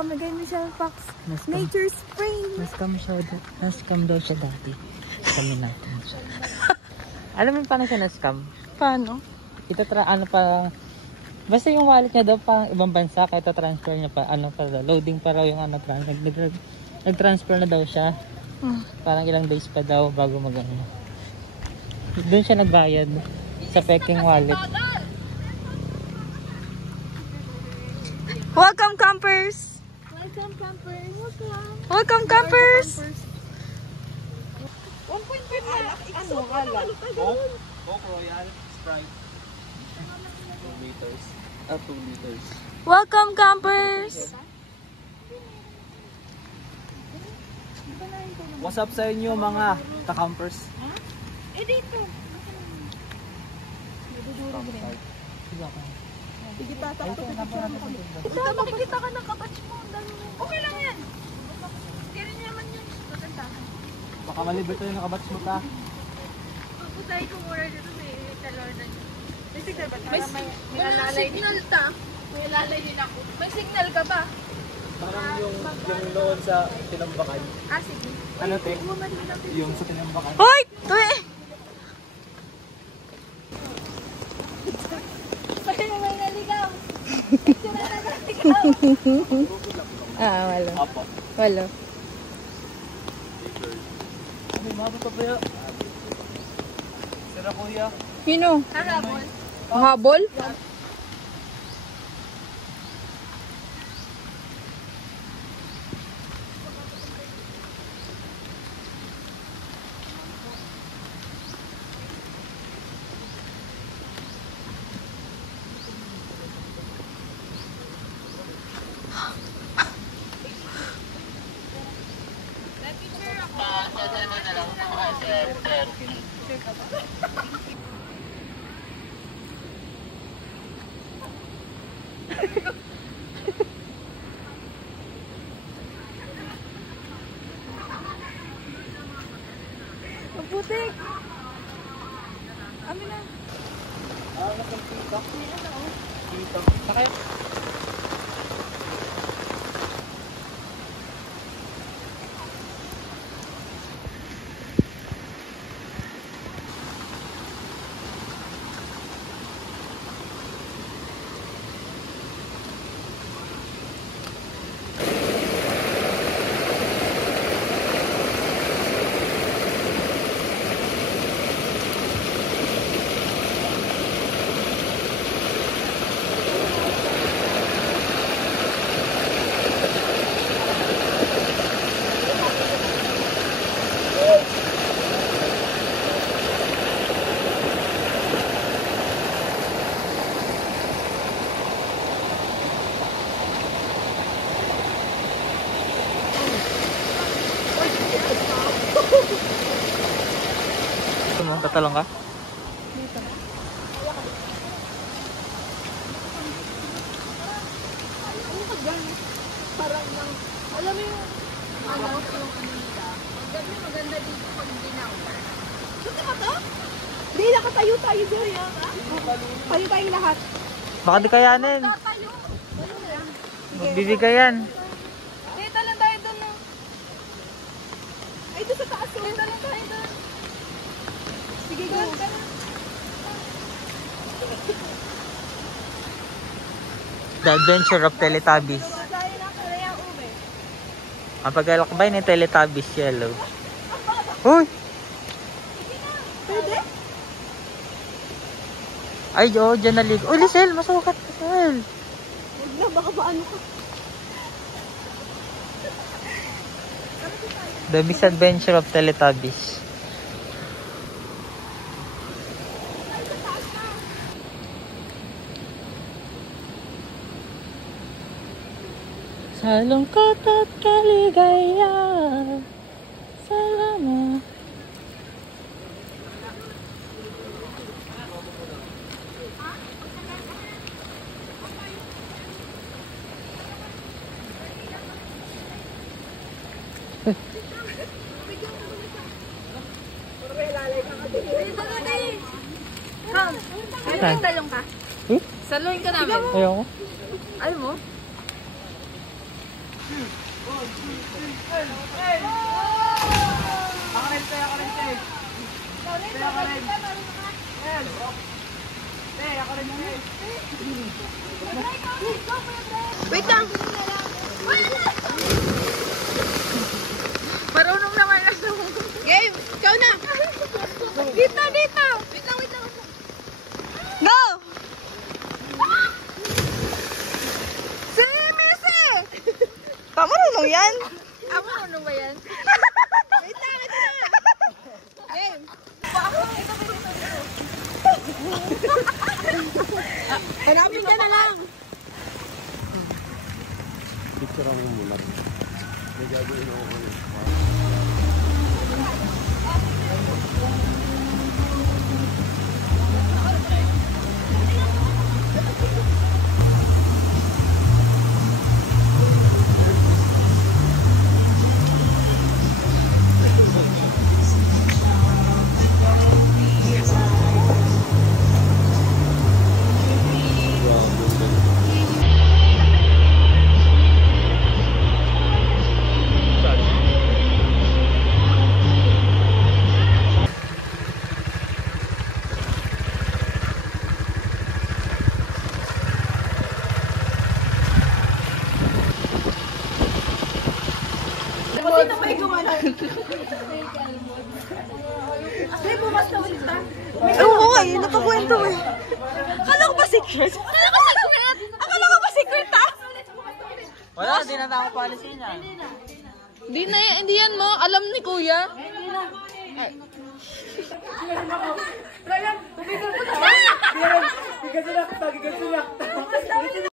kami ganyan siya, Fox. Nature Spring. Nascam daw siya dati. Kami natin. Alam mo paano siya na-scam? Paano? Ano pa, basta yung wallet niya daw pang ibang bansa, kaya transfer niya pa, loading pa raw yung nag-transfer na daw siya. Parang ilang days pa daw bago mag-ano. Doon siya nagbayad sa peking wallet. Welcome, campers! Welcome, campers! Welcome, campers! 1.5 na, alak? Coke Royal, Sprite. 2 liters. 2 liters. Welcome, campers! What's up sa inyo mga ka-campers? Dito. Sige, tata ko. Ito, makikita ka ng kapatch mo. Okay lang yan. Kaya naman yun. Matantahan. Baka malibit tayo nakabats mo ta. Puputay ko muna dito sa talornan. May signal ba? May signal ta. May lalay din ako. May signal ka ba? Parang yung noon sa tinambakan. Sige. Ano te? Yung sa tinambakan. Hoy! Tuwi! May naligaw. Wala. Apo. Wala. Ano yung mabot pa ba ya? Sira kuya. Sino? Harabol. Habol? Maputik! Amin na. Nakakita. Kita. Sakit. Tatalong ka? Ano ka dyan? Parang lang, alam mo yung gabi maganda dito pag dinawla. Gusto ka to? Hindi, nakatayo tayo dyan. Tayo tayong lahat. Baka di kayanin. Tatayo. Magbibigayan. Dito lang tayo doon. Ay, doon sa taas. Dito lang tayo doon. Sige, go. The Adventure of Teletubbies. Ang paglalakbay ni Teletubbies Yellow. Uy! Pwede? Ay, dyan naligo. Uy, Lisel! Masukat! Lisel! Huwag na, baka paano ka. The Misadventure of Teletubbies. Sa lungkot at kaligaya, salamat. Ay, talong ka? Hmm? Saluhin ka namin. Ayoko. Alam mo? Wait lang. Marunong naman ako. Game, ikaw na. Dito, dito. Wait lang, wait lang. Go! Si Missy! Marunong yan? Marunong ba yan? Wait lang, ito na. Game. Hanapin ka na lang. Picture ako muna. May gagawin ako ano. Oo nga eh, nakakwento eh. Akala ko ba secret? Akala ko ba secret ha? Wala, di na ako policy niya. Hindi yan mo, alam ni kuya. Gigasulak ta, gigasulak ta.